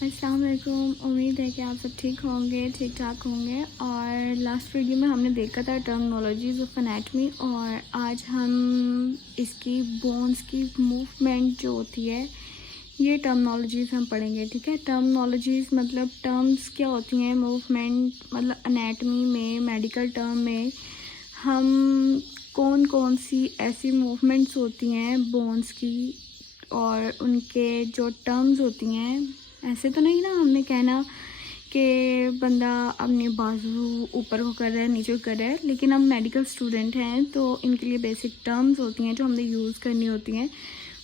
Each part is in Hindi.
अस्सलाम वालेकुम। उम्मीद है कि आप सब ठीक होंगे, ठीक ठाक होंगे। और लास्ट वीडियो में हमने देखा था टर्मिनोलॉजीज़ ऑफ एनाटमी, और आज हम इसकी बोन्स की मूवमेंट जो होती है ये टर्मिनोलॉजीज़ हम पढ़ेंगे। ठीक है, टर्मिनोलॉजीज़ मतलब टर्म्स क्या होती हैं, मूवमेंट मतलब एनाटमी में, मेडिकल टर्म में हम कौन कौन सी ऐसी मूवमेंट्स होती हैं बोन्स की और उनके जो टर्म्स होती हैं। ऐसे तो नहीं ना हमने कहना कि बंदा अपने बाजू ऊपर को कर रहा है, नीचे को कर रहा है, लेकिन हम मेडिकल स्टूडेंट हैं तो इनके लिए बेसिक टर्म्स होती हैं जो हमने यूज़ करनी होती हैं,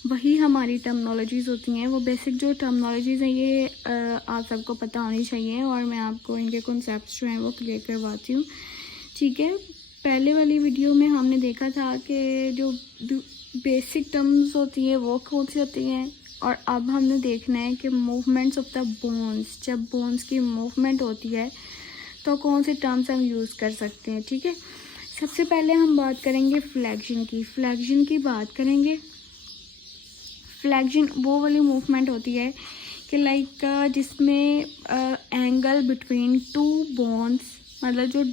वही हमारी टर्मिनोलॉजीज़ होती हैं। वो बेसिक जो टर्मिनोलॉजीज़ हैं ये आप सबको पता होनी चाहिए, और मैं आपको इनके कॉन्सेप्ट्स जो हैं वो क्लियर करवाती हूँ। ठीक है, पहले वाली वीडियो में हमने देखा था कि जो बेसिक टर्म्स होती हैं वो कौन सी होती हैं, और अब हमने देखना है कि मूवमेंट्स ऑफ द बोन्स, जब बोन्स की मूवमेंट होती है तो कौन से टर्म्स हम यूज़ कर सकते हैं। ठीक है, सबसे पहले हम बात करेंगे फ्लेक्शन की। फ्लेक्शन की बात करेंगे। फ्लेक्शन वो वाली मूवमेंट होती है कि लाइक जिसमें एंगल बिटवीन टू बोन्स, मतलब जो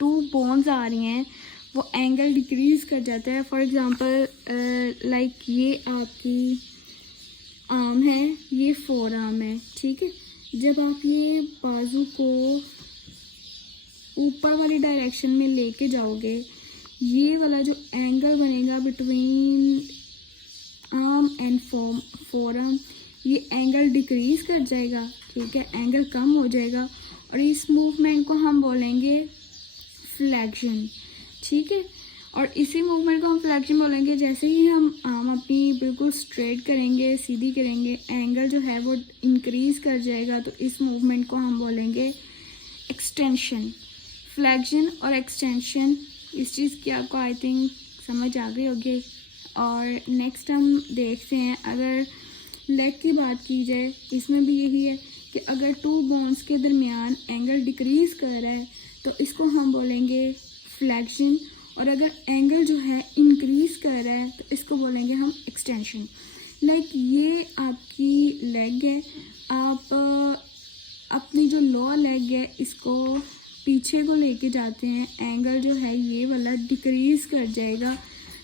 टू बोन्स आ रही हैं वो एंगल डिक्रीज़ कर जाता है। फॉर एग्ज़ाम्पल लाइक ये आपकी आर्म है, ये फोर आर्म है। ठीक है, जब आप ये बाजू को ऊपर वाली डायरेक्शन में लेके जाओगे, ये वाला जो एंगल बनेगा between arm and four arm, ये एंगल डिक्रीज कर जाएगा। ठीक है, एंगल कम हो जाएगा, और इस मूवमेंट को हम बोलेंगे फ्लेक्शन। ठीक है, और इसी मूवमेंट को हम फ्लेक्शन बोलेंगे। जैसे ही हम आर्म अपनी बिल्कुल स्ट्रेट करेंगे, सीधी करेंगे, एंगल जो है वो इंक्रीज़ कर जाएगा, तो इस मूवमेंट को हम बोलेंगे एक्सटेंशन। फ्लेक्शन और एक्सटेंशन, इस चीज़ की आपको आई थिंक समझ आ गई होगी। और नेक्स्ट हम देखते हैं, अगर लेग की बात की जाए, इसमें भी यही है कि अगर टू बोन्स के दरमियान एंगल डिक्रीज़ कर रहा है तो इसको हम बोलेंगे फ्लेक्शन, और अगर एंगल जो है इंक्रीज़ कर रहा है तो इसको बोलेंगे हम एक्सटेंशन। लाइक ये आपकी लेग है, आप अपनी जो लोअर लेग है इसको पीछे को लेके जाते हैं, एंगल जो है ये वाला डिक्रीज़ कर जाएगा,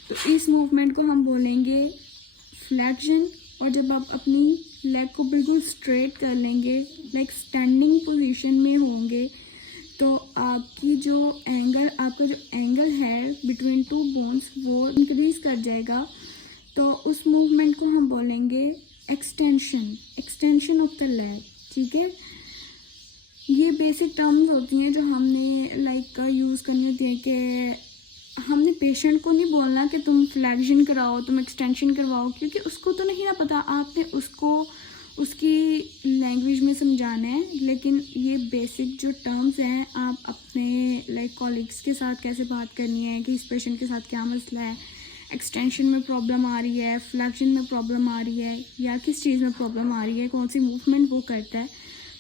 तो इस मूवमेंट को हम बोलेंगे फ्लेक्शन। और जब आप अपनी लेग को बिल्कुल स्ट्रेट कर लेंगे, लाइक स्टैंडिंग पोजीशन में होंगे, तो आपका जो एंगल है बिटवीन टू बोन्स वो इंक्रीज कर जाएगा, तो उस मूवमेंट को हम बोलेंगे एक्सटेंशन ऑफ द लेग। ठीक है, ये बेसिक टर्म्स होती हैं जो हमने लाइक यूज़ करनी होती है कि हमने पेशेंट को नहीं बोलना कि तुम फ्लेक्शन कराओ, तुम एक्सटेंशन करवाओ, क्योंकि उसको तो नहीं ना पता, आपने उसको उसकी लैंग्वेज में समझाना है। लेकिन ये बेसिक जो टर्म्स हैं आप अपने लाइक कॉलीग्स के साथ कैसे बात करनी है कि इस पेशेंट के साथ क्या मसला है, एक्सटेंशन में प्रॉब्लम आ रही है, फ्लेक्शन में प्रॉब्लम आ रही है, या किस चीज़ में प्रॉब्लम आ रही है, कौन सी मूवमेंट वो करता है,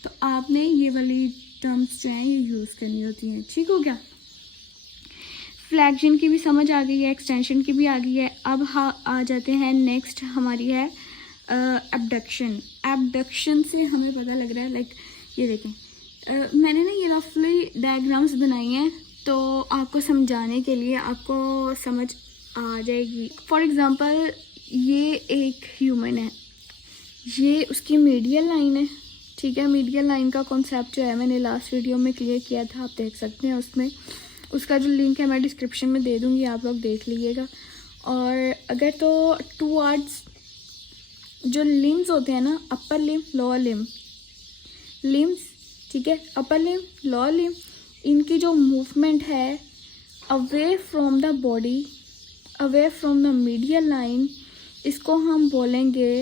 तो आपने ये वाली टर्म्स जो हैं ये यूज़ करनी होती हैं। ठीक हो गया, फ्लेक्शन की भी समझ आ गई है, एक्सटेंशन की भी आ गई है। अब आ जाते हैं नेक्स्ट हमारी है एबडक्शन। एबडक्शन से हमें पता लग रहा है, लाइक ये देखें, मैंने ना ये रफली डायग्राम्स बनाई हैं तो आपको समझाने के लिए आपको समझ आ जाएगी। फॉर एग्ज़ाम्पल ये एक ह्यूमन है, ये उसकी मीडियल लाइन है। ठीक है, मीडियल लाइन का कॉन्सेप्ट जो है मैंने लास्ट वीडियो में क्लियर किया था, आप देख सकते हैं उसमें, उसका जो लिंक है मैं डिस्क्रिप्शन में दे दूँगी, आप लोग देख लीजिएगा। और अगर तो टूवर्ड्स जो लिम्स होते हैं ना, अपर लिम लोअर लिम्स, ठीक है, अपर लिम लोअर लिम, इनकी जो मूवमेंट है away from the body, away from the medial line, इसको हम बोलेंगे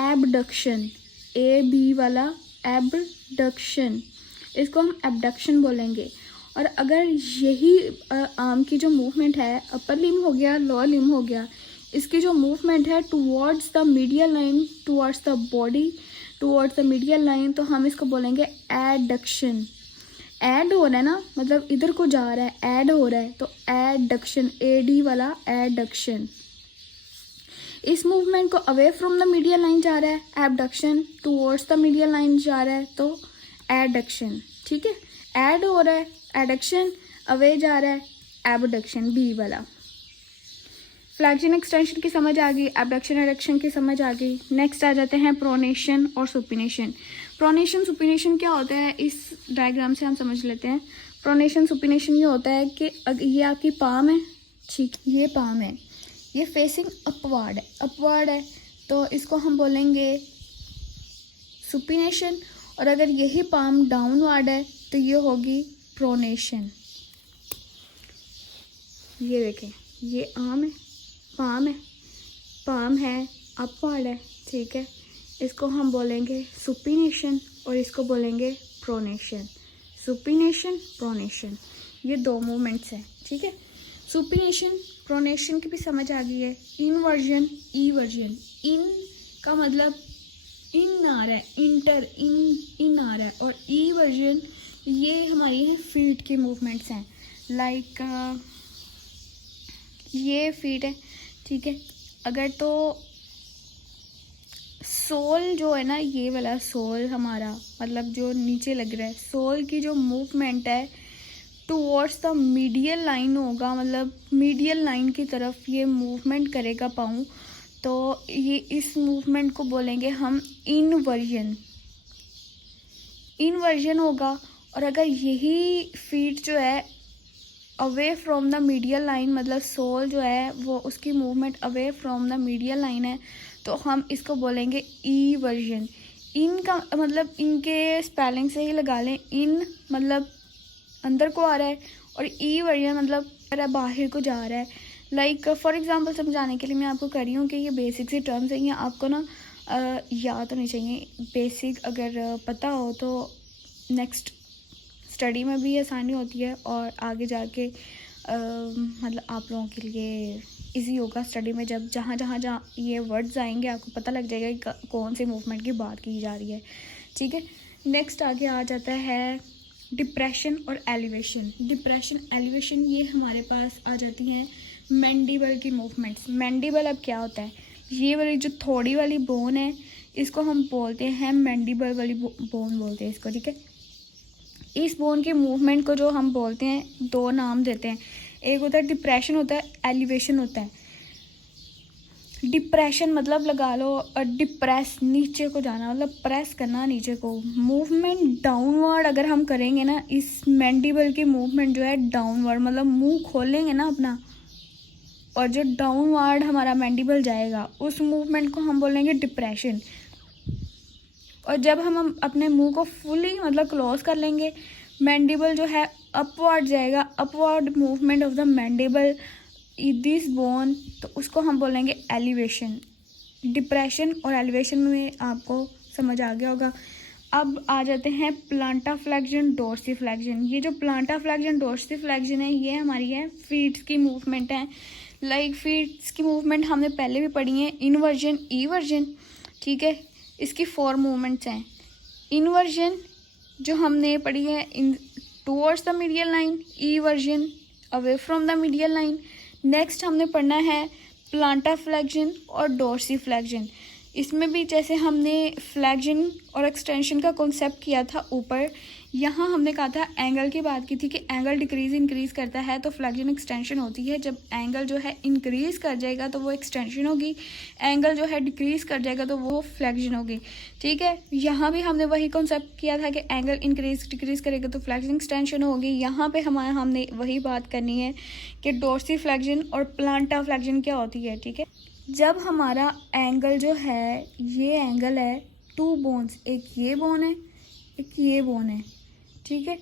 एबडक्शन। AB वाला एबडक्शन, इसको हम एबडक्शन बोलेंगे। और अगर यही आर्म की जो मूवमेंट है, अपर लिम हो गया, लोअर लिम हो गया, इसकी जो मूवमेंट है towards the medial line, towards the body, towards the medial line, तो हम इसको बोलेंगे एडक्शन। ऐड हो रहा है ना, मतलब इधर को जा रहा है, ऐड हो रहा है, तो एडक्शन, AD वाला एडक्शन। इस मूवमेंट को away from the medial line जा रहा है, abduction towards the medial line जा रहा है तो एडक्शन, ठीक है। एड हो रहा है, एडक्शन, अवे जा रहा है, एबडक्शन, बी वाला। फ्लैक्शन एक्सटेंशन की समझ आ गई, एबडक्शन एडक्शन की समझ आ गई। नेक्स्ट आ जाते हैं प्रोनेशन और सुपिनेशन। प्रोनेशन सुपिनेशन क्या होता है, इस डायग्राम से हम समझ लेते हैं। प्रोनेशन सुपिनेशन ये होता है कि ये आपकी पाम है, ठीक, ये पाम है, ये फेसिंग अपवर्ड है तो इसको हम बोलेंगे सुपिनेशन। और अगर यही पाम डाउनवर्ड है तो ये होगी प्रोनेशन। ये देखें, ये आम है, पाम है, अपवर्ड है, ठीक है, इसको हम बोलेंगे सुपिनेशन और इसको बोलेंगे प्रोनेशन। सुपिनेशन, प्रोनेशन, ये दो मूवमेंट्स हैं, ठीक है। सुपिनेशन प्रोनेशन की भी समझ आ गई है। इनवर्जन, ईवर्जन, इन का मतलब इन आ रहा है, इंटर इन आ रहा है, और ईवर्जन ये हमारी है फीट की मूवमेंट्स हैं। लाइक ये फीट है, ठीक है। अगर तो सोल जो है ना, ये वाला सोल हमारा मतलब जो नीचे लग रहा है, सोल की जो मूवमेंट है टूवर्ड्स द मीडियल लाइन होगा, मतलब मीडियल लाइन की तरफ ये मूवमेंट करेगा पाँव, तो ये इस मूवमेंट को बोलेंगे हम इनवर्जन होगा। और अगर यही फीट जो है away from the medial line, मतलब सोल जो है वो उसकी movement away from the medial line है, तो हम इसको बोलेंगे ईवर्जन। इन का मतलब इनके स्पेलिंग से ही लगा लें, इन मतलब अंदर को आ रहा है और ईवर्जन मतलब बाहर को जा रहा है। लाइक फॉर एग्जांपल समझाने के लिए मैं आपको कर रही हूँ कि ये बेसिक सी टर्म्स हैं, ये आपको ना याद होनी चाहिए। बेसिक अगर पता हो तो नेक्स्ट स्टडी में भी आसानी होती है और आगे जाके मतलब आप लोगों के लिए इजी होगा स्टडी में। जब जहाँ ये वर्ड्स आएंगे आपको पता लग जाएगा कि कौन सी मूवमेंट की बात की जा रही है, ठीक है। नेक्स्ट आगे आ जाता है डिप्रेशन और एलिवेशन। डिप्रेशन एलिवेशन ये हमारे पास आ जाती हैं मैंडिबल की मूवमेंट्स। मैंडिबल अब क्या होता है, ये वाली जो थोड़ी वाली बोन है इसको हम बोलते हैं मैंडिबल वाली बोन बोलते हैं इसको, ठीक है। इस बोन की मूवमेंट को जो हम बोलते हैं दो नाम देते हैं, एक होता है डिप्रेशन होता है, एलिवेशन होता है। डिप्रेशन मतलब लगा लो डिप्रेस, नीचे को जाना मतलब प्रेस करना नीचे को। मूवमेंट डाउनवर्ड अगर हम करेंगे ना, इस मैंडिबल की मूवमेंट जो है डाउनवर्ड मतलब मुंह खोलेंगे ना अपना, और जो डाउनवर्ड हमारा मैंडिबल जाएगा उस मूवमेंट को हम बोलेंगे डिप्रेशन। और जब हम अपने मुंह को फुली मतलब क्लोज कर लेंगे, मैंडिबल जो है अपवर्ड जाएगा, upward movement of the mandible this bone, तो उसको हम बोलेंगे एलिवेशन। डिप्रेशन और एलिवेशन में आपको समझ आ गया होगा। अब आ जाते हैं प्लांटा फ्लेक्शन, डोर्सी फ्लेक्शन। ये जो प्लांटा फ्लेक्शन, डोर्सी फ्लेक्शन है ये हमारी है फीट्स की मूवमेंट है। लाइक फीट्स की मूवमेंट हमने पहले भी पढ़ी है, इनवर्जन, ईवर्जन, ठीक है। इसकी 4 मूवमेंट्स हैं। इनवर्जन जो हमने पढ़ी है in towards the medial line, eversion away from the medial line. Next हमने पढ़ना है प्लांटा फ्लेक्शन और डोर्सी फ्लेक्शन। इसमें भी जैसे हमने फ्लेक्शन और एक्सटेंशन का कॉन्सेप्ट किया था ऊपर, यहाँ हमने कहा था एंगल की बात की थी कि एंगल डिक्रीज इंक्रीज करता है तो फ्लेक्शन एक्सटेंशन होती है। जब एंगल जो है इंक्रीज कर जाएगा तो वो एक्सटेंशन होगी, एंगल जो है डिक्रीज कर जाएगा तो वो फ्लेक्शन होगी, ठीक है। यहाँ भी हमने वही कॉन्सेप्ट किया था कि एंगल इंक्रीज डिक्रीज करेगा तो फ्लेक्शन एक्सटेंशन होगी। यहाँ पे हमने वही बात करनी है कि डोर्सी फ्लेक्शन और प्लांटा फ्लेक्शन क्या होती है, ठीक है। जब हमारा एंगल जो है, ये एंगल है 2 बोन्स, एक ये बोन है एक ये बोन है, ठीक है।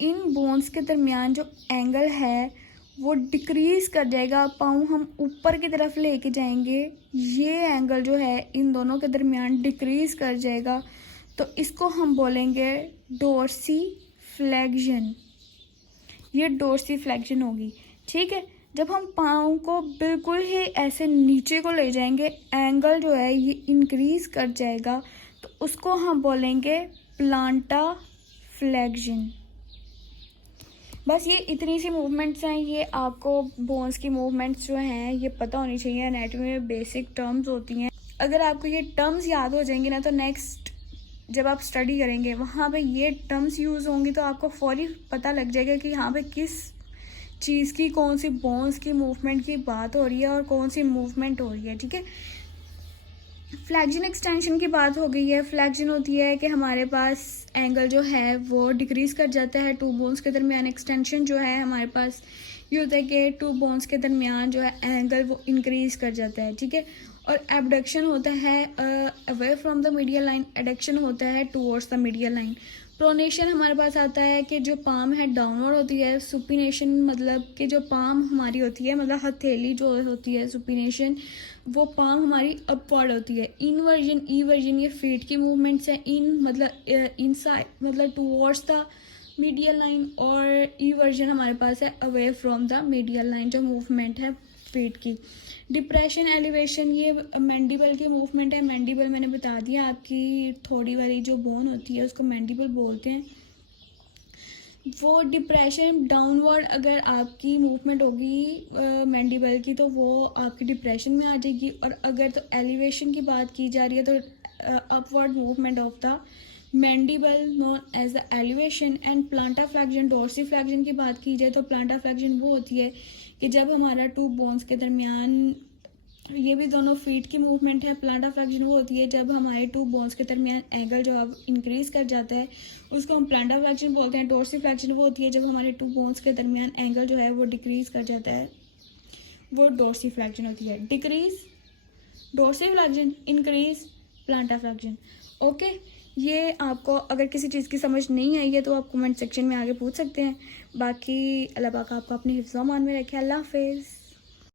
इन बोन्स के दरमियान जो एंगल है वो डिक्रीज कर जाएगा, पाँव हम ऊपर की तरफ लेके जाएंगे, ये एंगल जो है इन दोनों के दरमियान डिक्रीज कर जाएगा, तो इसको हम बोलेंगे डोर्सी फ्लेक्शन। ये डोर्सी फ्लेक्शन होगी, ठीक है। जब हम पाँव को बिल्कुल ही ऐसे नीचे को ले जाएंगे, एंगल जो है ये इंक्रीज कर जाएगा, तो उसको हम बोलेंगे प्लांटा फ्लेक्शन। बस ये इतनी सी मूवमेंट्स हैं, ये आपको बोन्स की मूवमेंट्स जो हैं ये पता होनी चाहिए। एनाटॉमी में बेसिक टर्म्स होती हैं, अगर आपको ये टर्म्स याद हो जाएंगी ना तो नेक्स्ट जब आप स्टडी करेंगे वहाँ पे ये टर्म्स यूज़ होंगी तो आपको फौरी पता लग जाएगा कि यहाँ पे किस चीज़ की, कौन सी बोन्स की मूवमेंट की बात हो रही है और कौन सी मूवमेंट हो रही है। ठीक है, फ्लैक्शन एक्सटेंशन की बात हो गई है। फ्लैक्शन होती है कि हमारे पास एंगल जो है वो डिक्रीज़ कर जाता है टू बोन्स के दरमियान। एक्सटेंशन जो है हमारे पास ये होता है कि टू बोन्स के दरमियान जो है एंगल वो इंक्रीज़ कर जाता है। ठीक है, और एबडक्शन होता है away from the medial line, adduction होता है towards the medial line. Pronation हमारे पास आता है कि जो पाम है डाउनवर्ड होती है। सुपिनेशन मतलब कि जो पाम हमारी होती है, मतलब हथेली जो होती है, सुपिनेशन वो पाम हमारी अपवर्ड होती है। इनवर्जन, ईवर्जन ये फीट की मूवमेंट्स है। इन मतलब इनसाइड मतलब टूवर्ड्स द मीडियल लाइन, और ईवर्जन हमारे पास है away from the medial line, जो मूवमेंट है फीट की। डिप्रेशन, एलिवेशन ये मैंडिबल की मूवमेंट है। मैंडिबल मैंने बता दिया, आपकी थोड़ी वाली जो बोन होती है उसको मैंडिबल बोलते हैं। वो डिप्रेशन डाउनवर्ड अगर आपकी मूवमेंट होगी मैंडिबल की तो वो आपकी डिप्रेशन में आ जाएगी, और अगर तो एलिवेशन की बात की जा रही है तो upward movement of the mandible known as the elevation. And plantar flexion, dorsi flexion की बात की जाए तो प्लांटा फ्लैक्शन वो होती है कि जब हमारा टू बोन्स के दरमियान, ये भी दोनों फीट की मूवमेंट है। प्लांटा फ्लैक्शन वो होती है जब हमारे टू बोन्स के दरमियान एंगल जो अब इंक्रीज कर जाता है, उसको हम प्लांटा फ्लैक्शन बोलते हैं। डोर्सी फ्लैक्शन वो होती है जब हमारे टू बोन्स के दरमियान एंगल जो है वो डिक्रीज कर जाता है, वो डोर्सी फ्लैक्शन होती है। Decrease dorsi flexion, increase Plantae flexion. Okay, ये आपको अगर किसी चीज़ की समझ नहीं आई है तो आप कमेंट सेक्शन में आगे पूछ सकते हैं। बाकी अल्लाह पाक आपको अपने हिफ्ज़-ओ-मान में रखे। अल्लाह हाफिज़।